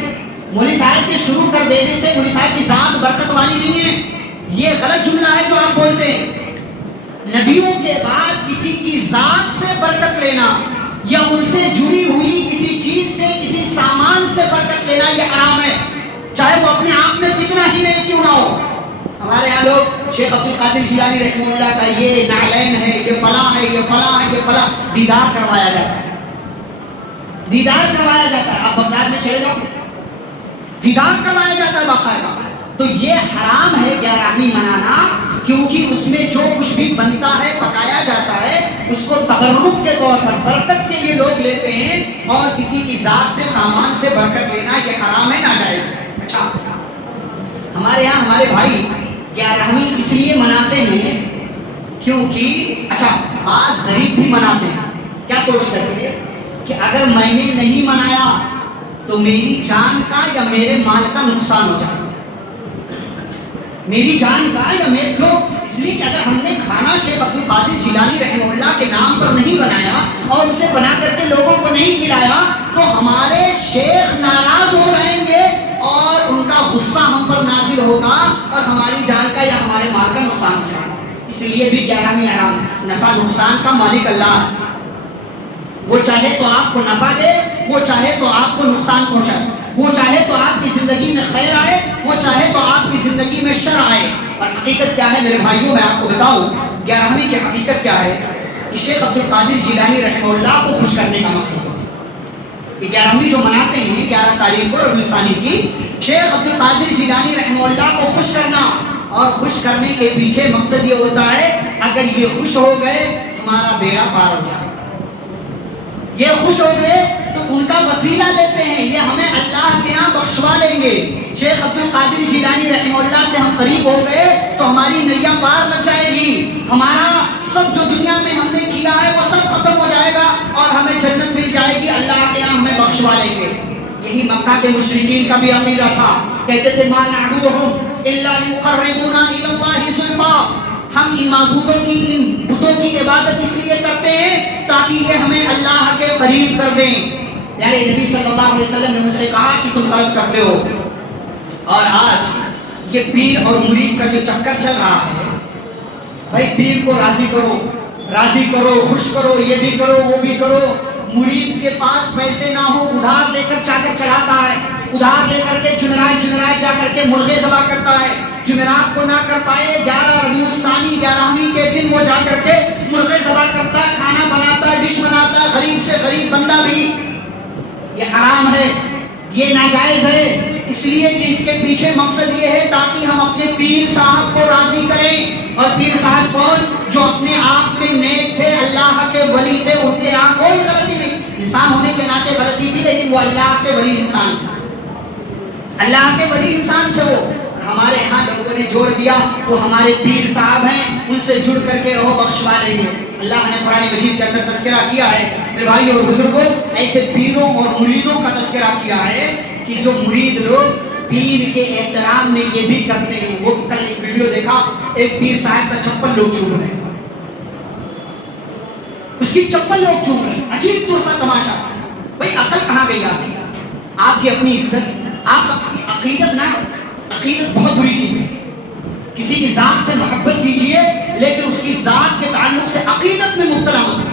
مولوی صاحب کے شروع کر دینے سے مولوی صاحب کی ذات برکت والی نہیں ہے. یہ غلط جملہ ہے جو آپ بولتے ہیں. نبیوں کے بعد کسی کی ذات سے برکت لینا یا ان سے جڑی ہوئی کسی چیز سے، کسی سامان سے برکت لینا یہ حرام ہے، چاہے وہ اپنے آپ میں کتنا ہی نہیں کیوں نہ ہو. ہمارے یہاں لوگ شیخ عبد القادر جیلانی رحمہ اللہ کا یہ نعلین ہے، یہ فلاں ہے، یہ فلاں ہے، یہ فلاں، دیدار کروایا جاتا ہے. دیدار کروایا جاتا ہے. آپ بغداد میں چلے جاؤ، دیدار کروایا جاتا ہے باقاعدہ. تو یہ حرام ہے 11ویں منانا، کیونکہ اس میں جو کچھ بھی بنتا ہے، پکایا جاتا ہے، اس کو تبرک کے طور پر برکت کے لیے لوگ لیتے ہیں، اور کسی کی ذات سے، سامان سے برکت لینا یہ حرام ہے، ناجائز ہے. اچھا، ہمارے یہاں ہمارے بھائی 11ویں اس لیے مناتے ہیں کیونکہ، اچھا بعض غریب بھی مناتے ہیں. کیا سوچ کر کے کہ اگر میں نے نہیں منایا تو میری جان کا یا میرے مال کا نقصان ہو جائے. میری جان کا یا میرے، کیوں؟ اس لیے کہ اگر ہم نے کھانا شیخ عبد القادر جیلانی رحمہ اللہ کے نام پر نہیں بنایا اور اسے بنا کر کے لوگوں کو نہیں کھلایا تو ہمارے شیخ ناراض ہو جائیں گے اور ان کا غصہ ہم پر نازل ہوگا اور ہماری جان کا یا ہمارے مال کا نقصان ہو جائے گا. اس لیے بھی 11ویں حرام. نفع نقصان کا مالک اللہ، وہ چاہے تو آپ کو نفع دے، وہ چاہے تو آپ کو نقصان پہنچائے، وہ چاہے تو آپ کی زندگی میں خیر آئے، وہ چاہے تو آپ کی زندگی میں شر آئے. اور حقیقت کیا ہے میرے بھائیوں، میں آپ کو بتاؤں 11ویں کی حقیقت کیا ہے. کہ شیخ عبد القادر جیلانی رحمہ اللہ کو خوش کرنے کا مقصد ہوتا ہے. کہ 11ویں جو مناتے ہیں 11 تاریخ کو ربیع الثانی کی، شیخ عبد القادر جیلانی رحمہ اللہ کو خوش کرنا، اور خوش کرنے کے پیچھے مقصد یہ ہوتا ہے اگر یہ خوش ہو گئے ہمارا بیڑا پار ہو جائے. یہ خوش ہو گئے تو ان کا وسیلہ لیتے ہیں، یہ ہمیں اللہ کے یہاں بخشوا لیں گے. شیخ عبد القادر جیلانی رحمہ اللہ سے ہم قریب ہو گئے تو ہماری نیا پار لگ جائے گی، ہمارا سب جو دنیا میں ہم نے کیا ہے وہ سب ختم ہو جائے گا اور ہمیں جنت مل جائے گی، اللہ کے یہاں ہمیں بخشوا لیں گے. یہی مکہ کے مشرکین کا بھی عقیدہ تھا. کہتے تھے ما نعبدہم الا لیقربونا الی اللہ زلفا، ہم ان معبودوں کی، ان بتوں کی عبادت اس لیے کرتے ہیں تاکہ یہ ہمیں اللہ کے قریب کر دیں. پیارے نبی صلی اللہ علیہ وسلم نے ان سے کہا کہ تم غلط کرتے ہو. اور آج یہ پیر اور مرید کا جو چکر چل رہا ہے، بھائی پیر کو راضی کرو، خوش کرو، یہ بھی کرو وہ بھی کرو. مرید کے پاس پیسے نہ ہو، ادھار لے کر چادر چڑھاتا ہے، ادھار لے کر کے جمعرات جا کر کے مرغے ذبح کرتا ہے. جمعرات کو نہ کر پائے 11 ربیع الثانی 11ویں کے دن وہ جا کر کے مرغے ذبح کرتا ہے، کھانا بناتا ہے، ڈش بناتا ہے، غریب سے غریب بندہ بھی. یہ حرام ہے، یہ ناجائز ہے. اس لیے کہ اس کے پیچھے مقصد یہ ہے تاکہ ہم اپنے پیر صاحب کو راضی کریں. اور پیر صاحب کون؟ جو اپنے آپ میں نیک تھے، اللہ کے ولی تھے، ان کے یہاں کوئی غلطی نہیں. انسان ہونے کے ناطے غلطی تھی لیکن وہ اللہ کے ولی انسان تھے، اللہ کے ولی انسان تھے وہ. ہمارے یہاں لوگوں نے جوڑ دیا وہ ہمارے پیر صاحب ہیں، ان سے جڑ کر کے وہ بخشوا لیں گے. اللہ نے قرآن مجید کے اندر تذکرہ کیا ہے میرے بھائی اور بزرگوں، ایسے پیروں اور مریدوں کا تذکرہ کیا ہے کہ جو مرید لوگ پیر کے احترام میں یہ بھی کرتے ہیں. وہ کل ایک ویڈیو دیکھا، ایک پیر صاحب کا چپل لوگ چوم رہے ہیں، اس کی چپل لوگ چوم رہے ہیں. عجیب طرفہ تماشا. بھائی عقل کہاں گئی آپ کی؟ آپ کی اپنی عزت، آپ اپنی عقیدت نہ، عقیدت بہت بری چیز ہے. کسی کی ذات سے محبت کیجئے لیکن اس کی ذات کے تعلق سے عقیدت میں مبتلا مت.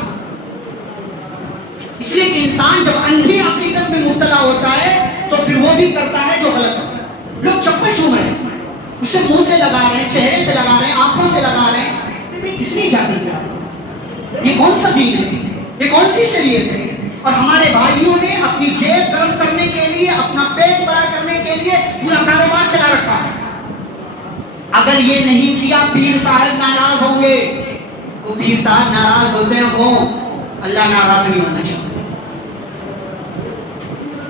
اس لیے کہ انسان جب اندھی عقیدت میں مبتلا ہوتا ہے تو پھر وہ بھی کرتا ہے جو غلط ہے. لوگ چپل چوم رہے ہیں، اسے منہ سے لگا رہے ہیں، چہرے سے لگا رہے ہیں، آنکھوں سے لگا رہے ہیں، بھئی کس نے اجازت دیا آپ کو؟ یہ کون سا دین ہے؟ یہ کون سی شریعت ہے؟ اور ہمارے بھائیوں نے اپنی جیب گرم کرنے کے لیے، اپنا پیٹ بڑا کرنے کے لیے پورا کاروبار چلا رکھا ہے۔ اگر یہ نہیں کیا پیر صاحب ناراض ہوں گے۔ وہ پیر صاحب ناراض ہوتے ہوں، اللہ ناراض نہیں ہونا چاہیے۔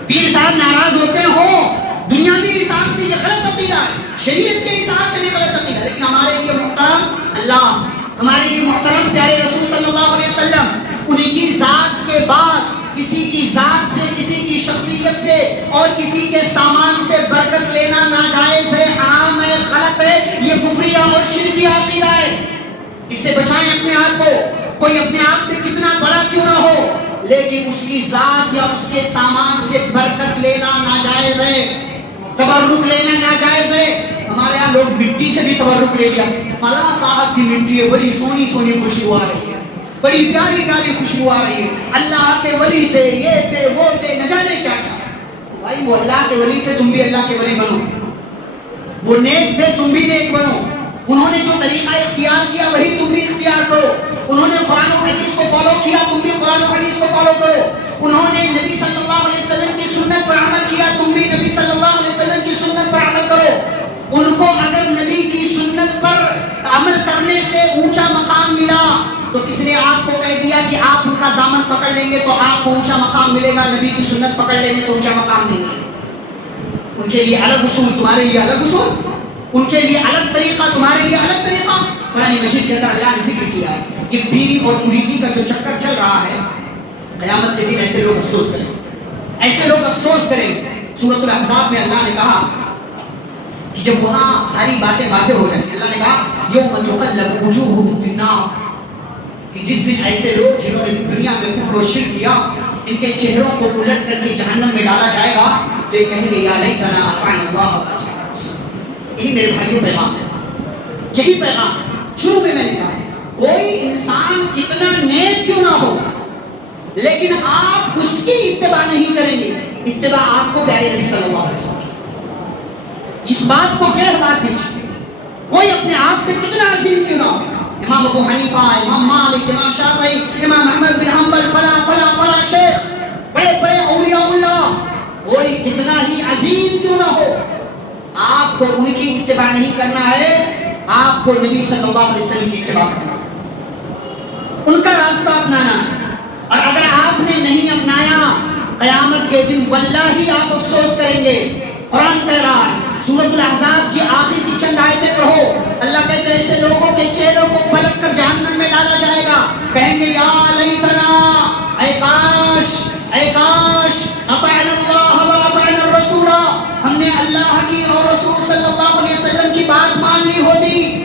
پیر صاحب ناراض ہوتے ہوں، دنیاوی حساب سے یہ غلط عقیدہ ہے، شریعت کے حساب سے بھی غلط عقیدہ، لیکن ہمارے لیے محترم اللہ، ہمارے لیے محترم پیارے رسول صلی اللہ علیہ وسلم، انہیں کی ذات کے بعد کسی کی ذات سے، کسی کی شخصیت سے اور کسی کے سامان سے برکت لینا ناجائز ہے، حرام ہے، غلط ہے، یہ کفریہ اور شرکیہ عقیدہ ہے۔ اس سے بچائیں اپنے آپ کو۔ کوئی اپنے آپ میں کتنا بڑا کیوں نہ ہو، لیکن اس کی ذات یا اس کے سامان سے برکت لینا ناجائز ہے، تبرک لینا ناجائز ہے۔ ہمارے یہاں لوگ مٹی سے بھی تبرک لے لیا، فلاں صاحب کی مٹی ہے، بڑی سونی سونی خوشبو آ رہی ہے، بڑی پیاری پیاری خوشبو آ رہی ہے، اللہ کے ولی تھے، یہ تھے، وہ تھے، نہ جانے کیا کیا۔ بھائی وہ اللہ کے ولی تھے، تم بھی اللہ کے ولی بنو۔ وہ نیک تھے، تم بھی نیک بنو۔ انہوں نے جو طریقہ اختیار کیا وہی تم بھی اختیار کرو۔ انہوں نے قرآن و حدیث کو فالو کیا، تم بھی قرآن و حدیث کو فالو کرو۔ انہوں نے نبی صلی اللہ علیہ وسلم کی سنت پر عمل کیا، تم بھی نبی صلی اللہ علیہ وسلم کی سنت پر عمل کرو۔ ان کو اگر نبی کی سنت پر عمل کرنے سے اونچا مقام ملا تو کس نے آپ کو کہہ دیا کہ آپ ان کا دامن پکڑ لیں گے تو آپ کو اونچا مقام ملے گا؟ نبی کی سنت پکڑ لینے سے اونچا مقام نہیں ملے۔ ان کے لیے الگ اصول، تمہارے لیے الگ اصول، ان کے لیے الگ طریقہ، تمہارے لیے الگ طریقہ۔ قرآن مجید کے اندر اللہ نے ذکر کیا ہے کہ پیری اور مریدی کا جو چکر چل رہا ہے، قیامت کے دن ایسے لوگ افسوس کریں گے، ایسے لوگ افسوس کریں گے۔ سورۃ الاحزاب میں اللہ نے کہا کہ جب وہاں ساری باتیں واضح ہو جائیں گی، اللہ نے کہا یوم تقلب وجوہہم فی النار، کہ جس دن ایسے لوگ جنہوں نے دنیا میں کفر و شرک کیا، ان کے چہروں کو الٹ کر کے جہنم میں ڈالا جائے گا تو یہ کہیں گے یا لیتنا اطعنا اللہ واطعنا الرسول۔ یہی میرے بھائیوں پیغام ہے، یہی پیغام ہے۔ شروع میں نے کہا کوئی انسان کتنا نیک کیوں نہ ہو، لیکن آپ اس کی اتباع نہیں کریں گے، اتباع آپ کو پیارے نبی صلی اللہ علیہ وسلم کی۔ اس بات کو گرہ بات دیجیے، کوئی اپنے آپ پہ کتنا عظیم کیوں نہ ہو، امام ابو حنیفہ، امام مالک، امام شافعی، امام احمد بن حنبل، فلاں فلاں فلاں شیخ، بڑے بڑے اولیاء اللہ، کوئی کتنا ہی عظیم کیوں نہ ہو، آپ کو ان کی اتباع نہیں کرنا ہے، آپ کو نبی صلی اللہ علیہ وسلم کی اتباع کرنا ہے، ان کا راستہ اپنانا ہے۔ اور اگر آپ نے نہیں اپنایا، قیامت کے دن واللہ آپ افسوس کریں گے۔ قرآن کہہ رہا ہے، سورۃ الاحزاب کی آخری کی چند آیتیں پڑھو، اللہ کہتے ہیں ایسے لوگوں کے چہروں کو پلٹ کر جہنم میں ڈالا جائے گا، کہیں گے یا لیتنا، اے کاش، اے کاش، اطعنا اللہ و اطعنا الرسول، ہم نے اللہ کی اور رسول صلی اللہ علیہ وسلم کی بات مان لی ہوتی۔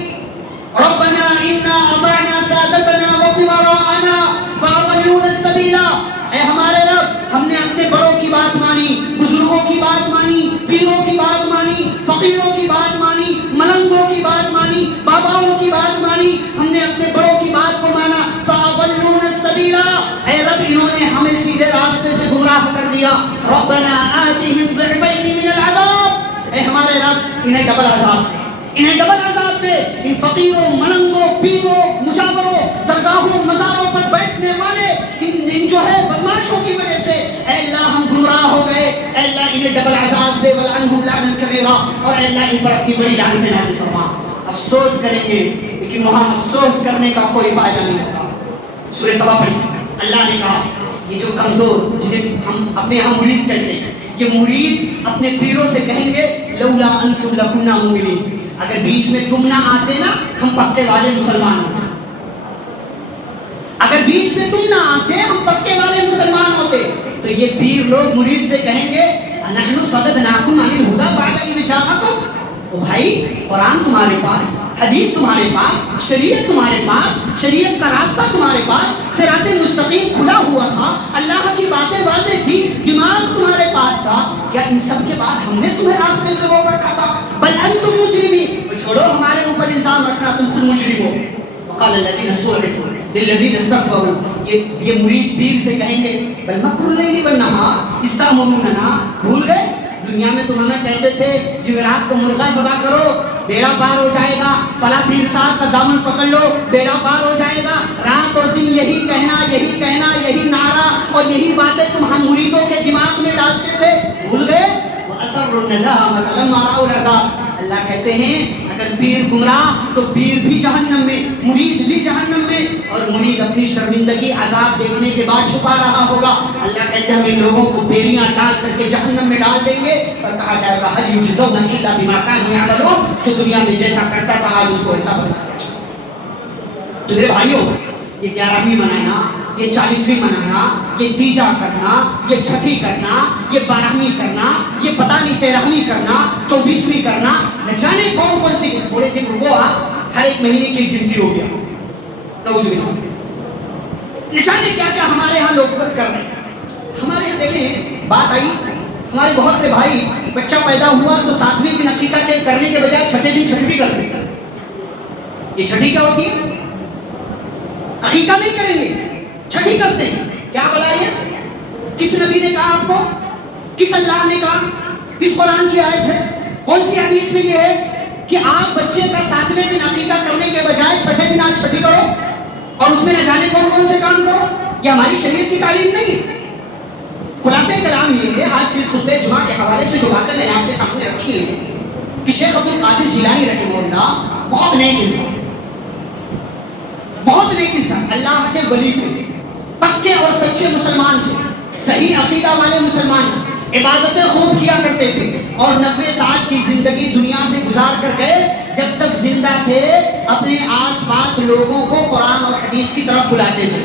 ربنا انا اطعنا سادتنا وکبراءنا فاضلونا السبیل، اے ہمارے رب، ہم نے اپنے بڑوں کی بات مانی، بزرگوں کی بات مانی، پیروں کی بات مانی، فقیروں کی بات مانی، ملنگوں کی بات مانی، باباؤں کی بات مانی، ہم نے اپنے بڑوں کی بات کو مانا، فاضلونا السبیل، اے رب انہوں نے ہمیں سیدھے راستے سے گمراہ کر دیا۔ ربنا آتهم ضعفین من العذاب، اے ہمارے رب انہیں ڈبل عذاب دے، انہیں ڈبل عذاب دے، ان فقیروں، ملنگوں، پیروں، مجاوروں، درگاہوں، مزاروں پر بیٹھنے والے ان جو ہے بدماشوں کی وجہ سے اے اللہ ہم گمراہ ہو گئے، اے اللہ انہیں ڈبل عذاب دے، وَلْعَنْهُمْ لَعْنًا كَبِيرًا، اور اے اللہ ان پر اپنی بڑی لعنتیں نازل فرما۔ افسوس کریں گے لیکن وہاں افسوس کرنے کا کوئی فائدہ نہیں ہوگا۔ سورہ سبا پڑھی، اللہ نے کہا یہ جو کمزور جنہیں ہم اپنے یہاں مرید کہتے ہیں، یہ مرید اپنے پیروں سے کہیں گے لولا انتم لکنا مؤمنین، اگر بیچ میں تم نہ آتے نا ہم پکے والے مسلمان ہوتے، اگر بیچ میں تم نہ آتے ہم پکے والے مسلمان ہوتے۔ تو یہ پیر لوگ مرید سے کہیں گے نحن صددناکم عن الہدی بعد اذ جاءکم، او بھائی قرآن تمہارے پاس، حدیث تمہارے پاس، شریعت تمہارے پاس، شریعت کا راستہ تمہارے پاس، صراط مستقیم کھلا ہوا تھا، اللہ کی باتیں واضح تھی، دماغ تمہارے پاس تھا، کیا ان سب کے بعد ہم نے تمہیں راستے سے روک رکھا تھا؟ بل انتم مجرمین، چھوڑو ہمارے اوپر الزام رکھنا، تم خود مجرم ہو۔ وقال الذین استضعفوا للذین استكبروا، یہ مرید پیر سے کہیں گے بل مکر اللیل والنہار اذ تأمروننا، بھول گئے دنیا میں تم ہمیں کہتے تھے جمعرات کو مرغا ذبح کرو، بیڑا پار ہو جائے گا، فلاں پیر صاحب کا دامن پکڑ لو بیڑا پار ہو جائے گا. رات اور دن یہی کہنا یہی نعرہ اور یہی باتیں تم ہم مریدوں کے دماغ میں ڈالتے تھے، بھول گئے؟ وَأَسَرُّوا النَّدَامَةَ لَمَّا رَأَوُا الْعَذَابَ. اللہ کہتے ہیں اگر پیر گمراہ تو پیر بھی جہنم میں، مرید بھی جہنم میں، اور مرید اپنی شرمندگی عذاب دیکھنے کے بعد چھپا رہا ہوگا. اللہ کہتے ہیں ہم ان لوگوں کو بیڑیاں ڈال کر کے جہنم میں ڈال دیں گے اور کہا جائے گا هَلْ يُجْزَوْنَ إِلَّا بِمَا كَانُوا يَعْمَلُونَ. جو دنیا میں جیسا کرتا تھا آج اس کو ایسا بنا دیا جائے. تو میرے بھائیوں، یہ 11ویں منانا، یہ 40ویں منانا، یہ تیجا کرنا، یہ چھٹی کرنا، یہ 12ویں کرنا، یہ پتہ نہیں 13ویں کرنا، 24ویں کرنا، نہ جانے کون کون سی. تھوڑے دن رکو آپ، ہر ایک مہینے کی گنتی ہو گیا. نعوذ باللہ. نہ جانے کیا کیا ہمارے ہاں لوگ کر رہے ہیں. ہمارے یہاں دیکھیں بات آئی، ہمارے بہت سے بھائی بچہ پیدا ہوا تو 7ویں دن عقیقہ کے کرنے کے بجائے چھٹے دن چھٹی کرتے ہیں. یہ چھٹی کیا ہوتی ہے؟ عقیقہ نہیں کریں گے، چھٹی کرتے ہیں. کیا بلا یہ؟ کس نبی نے کہا آپ کو؟ کس اللہ نے کہا؟ کس قرآن کی آیت ہے؟ کون سی حدیث میں یہ ہے کہ آپ بچے کا 7ویں دن عقیقہ کرنے کے بجائے چھٹے دن آپ چھٹی کرو اور اس میں نہ جانے کون کون سے کام کرو؟ یہ ہماری شریعت کی تعلیم نہیں ہے. خلاصہ کلام یہ ہے، آج کے اس خطبہ جمعہ کے حوالے سے جو باتیں میں نے آپ کے سامنے رکھی ہیں کہ شیخ عبد القادر جیلانی رحمہ اللہ بہت نیک انسان، بہت نیک انسان، اللہ کے ولی تھے، پکے اور سچے مسلمان تھے، صحیح عقیدہ والے مسلمان تھے، عبادتیں خوب کیا کرتے تھے اور 90 سال کی زندگی دنیا سے گزار کر گئے. جب تک زندہ تھے اپنے آس پاس لوگوں کو قرآن اور حدیث کی طرف بلاتے تھے.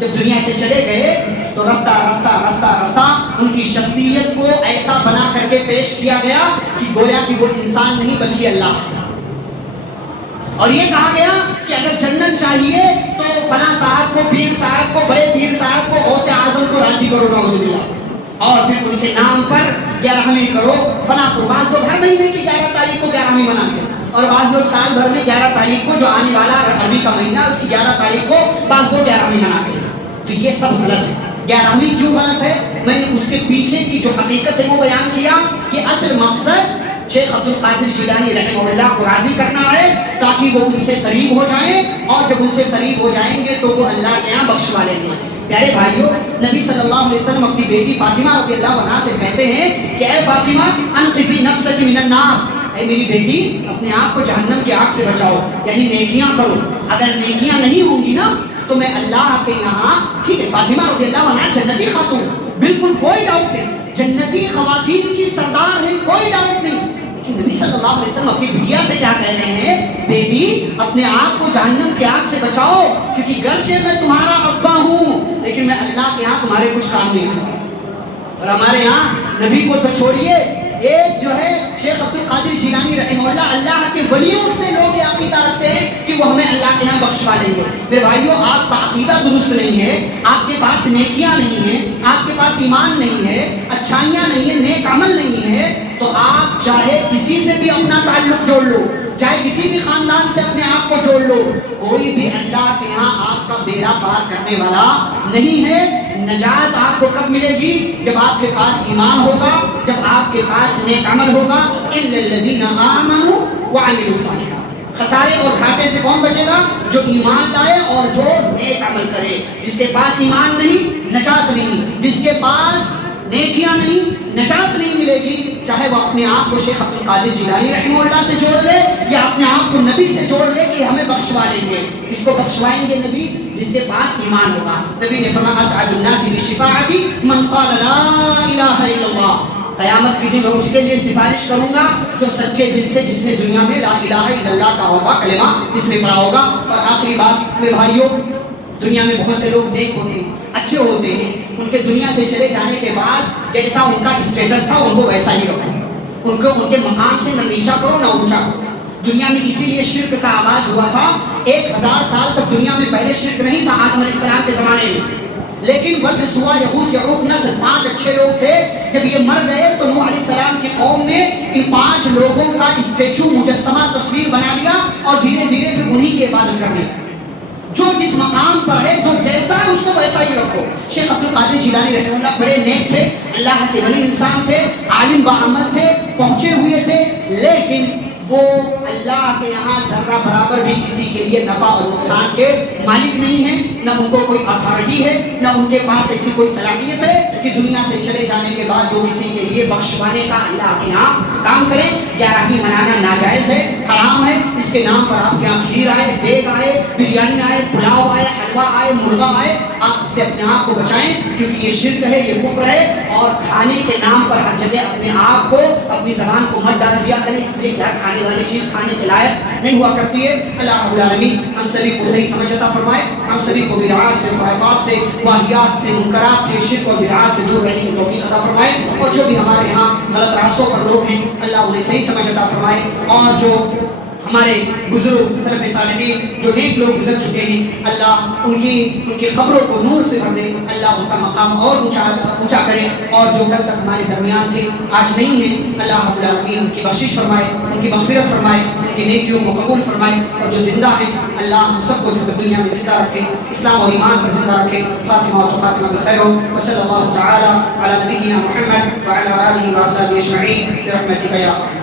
جب دنیا سے چلے گئے تو رفتہ ان کی شخصیت کو ایسا بنا کر کے پیش کیا گیا کہ گویا کہ وہ انسان نہیں بلکہ اللہ تھا. اور یہ کہا گیا کہ اگر جنت چاہیے تو فلاں صاحب کو، پیر صاحب کو، بڑے پیر صاحب کو، غوث اعظم کو راضی کرو، نعوذ باللہ، اور پھر ان کے نام پر 11ویں کرو فلاں کو. بعض لوگ ہر مہینے کی 11 تاریخ کو 11ویں مناتے ہیں اور بعض لوگ سال بھر میں 11 تاریخ کو جو آنے والا عربی کا مہینہ اس کی 11 تاریخ کو بعض لوگ 11ویں مناتے ہیں. تو یہ سب غلط ہے. 11ویں کیوں غلط ہے؟ میں نے اس کے پیچھے کی جو حقیقت ہے وہ بیان کیا کہ اصل مقصد شیخ عبد القادر جیلانی رحمہ اللہ کو راضی کرنا ہے تاکہ وہ ان سے قریب ہو جائیں، اور جب ان سے قریب ہو جائیں گے تو وہ اللہ کے یہاں بخشوا لیں گے. پیارے بھائیوں، نبی صلی اللہ علیہ وسلم اپنی بیٹی فاطمہ رضی اللہ عنہا سے کہتے ہیں کہ اے فاطمہ انقذی نفسک من النار، اے میری بیٹی اپنے آپ کو جہنم کی آگ سے بچاؤ، یعنی نیکیاں کرو. اگر نیکیاں نہیں ہوں گی نا تو میں اللہ کے یہاں، ٹھیک ہے فاطمہ رضی اللہ عنہا جنتی خاتون، بالکل کوئی ڈاؤٹ نہیں، جنتی خواتین کی سردار ہے، کوئی ڈاؤٹ نہیں. لیکن نبی صلی اللہ علیہ وسلم اپنی بٹیا سے کیا کہہ رہے ہیں؟ بیٹی اپنے آپ کو جہنم کی آگ سے بچاؤ، کیونکہ گرچہ میں تمہارا ابا ہوں لیکن میں اللہ کے یہاں تمہارے کچھ کام نہیں کروں. اور ہمارے یہاں نبی کو تو چھوڑیے، ایک جو ہے شیخ عبد القادر جیلانی رحمہ اللہ کے ولیوں سے لوگ یہ عقیدہ رکھتے ہیں کہ وہ ہمیں اللہ کے یہاں بخشوا لیں گے. میرے بھائیوں، آپ کا عقیدہ درست نہیں ہے، آپ کے پاس نیکیاں نہیں ہیں، آپ کے پاس ایمان نہیں ہے، اچھائیاں نہیں ہیں، نیک عمل نہیں ہے، تو آپ چاہے کسی سے بھی اپنا تعلق جوڑ لو، چاہے کسی بھی خاندان سے اپنے آپ کو جوڑ لو، کوئی بھی اللہ کے یہاں آپ کا بیڑا پار کرنے والا نہیں ہے. نجات آپ کو کب ملے گی؟ جب آپ کے پاس ایمان ہوگا، جب آپ کے پاس نیک عمل ہوگا. اِلَّا الَّذِينَ آمَنُوا وَعَمِلُوا الصَّالِحَاتِ. خسارے اور گھاٹے سے کون بچے گا؟ جو ایمان لائے اور جو نیک عمل کرے. جس کے پاس ایمان نہیں، نجات نہیں. جس کے پاس نیکیاں نہیں، نجات نہیں ملے گی. چاہے وہ اپنے آپ کو شیخ عبد القادر جیلانی رحمہ اللہ سے جوڑ لے یا اپنے آپ کو نبی سے جوڑ لے کہ ہمیں بخشوا لیں گے. کس کو بخشوائیں گے؟ نبی، جس کے پاس ایمان ہوگا. نبی نے فرمایا اسعد الناس بالشفاعۃ من قال لا الہ الا اللہ. قیامت کے دن میں اس کے لیے سفارش کروں گا جو سچے دل سے، جس نے دنیا میں لا الہ الا اللہ کا ہوگا، کلمہ اس نے پڑھا ہوگا. اور آخری بات میرے بھائیوں، دنیا میں بہت سے لوگ نیک ہوتے ہیں، اچھے ہوتے ہیں، ان کے دنیا سے چلے جانے کے بعد جیسا ان کا اسٹیٹس تھا ان کو ویسا ہی رکھو، ان کے مقام سے نہ نیچا کرو نہ اونچا کرو. دنیا میں اسی لیے شرک کا آغاز ہوا تھا. 1000 سال تک دنیا میں پہلے شرک نہیں تھا آدم علیہ السلام کے زمانے میں، لیکن ود سوا یغوث یعوق نسر 5 اچھے لوگ تھے. جب یہ مر گئے تو نوح علیہ السلام کی قوم نے ان 5 لوگوں کا اسٹیچو، مجسمہ، تصویر بنا لیا اور دھیرے دھیرے پھر انہی کی عبادت کرنے لگے. جو جس مقام پر ہے، جو جیسا ہے اس کو ویسا ہی رکھو. شیخ عبد القادر جیلانی رحمہ اللہ بڑے نیک تھے، اللہ کے ولی انسان تھے، عالم با عمل تھے، پہنچے ہوئے تھے، لیکن وہ اللہ کے یہاں ذرہ برابر بھی کسی کے لیے نفع اور نقصان کے مالک نہیں ہیں، نہ ان کو کوئی اتھارٹی ہے، نہ ان کے پاس ایسی کوئی صلاحیت ہے کہ دنیا سے چلے جانے کے بعد وہ کسی کے لیے بخشوانے کا اللہ کے یہاں کام کریں۔ 11ویں منانا ناجائز ہے، حرام ہے۔ اس کے نام پر آپ کے یہاں کھیر آئے، دیگ آئے، بریانی آئے، پلاؤ آئے، حلوہ آئے، مرغا آئے، آپ اس سے اپنے آپ کو بچائیں، کیونکہ یہ شرک ہے، یہ کفر ہے۔ اور کھانے کے نام پر ہر جگہ اپنے آپ کو، اپنی زبان کو مت ڈال دیا کریں، اس لیے گھر کھانے والی چیز کھانے کے لائق نہیں ہوا کرتی ہے۔ اللہ رب العالمین ہم سبھی کو صحیح سمجھ عطا فرمائے، ہم سبھی کو بدعات سے، خرافات سے، واہیات سے، منکرات سے، شرک اور بدعات سے دور رہنے کی توفیق عطا فرمائے، اور جو بھی ہمارے یہاں غلط راستوں پر لوگ ہیں اللہ انہیں صحیح سمجھ عطا فرمائے، اور جو ہمارے بزرگ سلف صالحین جو نیک لوگ گزر چکے ہیں اللہ ان کی قبروں کو نور سے بھر دے، اللہ ان کا مقام اور اونچا کرے، اور جو کل تک ہمارے درمیان تھے آج نہیں ہیں اللہ رب العالمین ان کی بخشش فرمائے، ان کی مغفرت فرمائے، ان کی نیکیوں کو قبول فرمائے، اور جو زندہ ہیں اللہ ہم سب کو جو دنیا میں زندہ رکھے، اسلام اور ایمان پر زندہ رکھے، خاتمہ و خاتمہ بالخیر ہو، وصلی اللہ تعالی علی نبینا محمد وعلی آلہ وصحبہ اجمعین برحمتک یا ارحم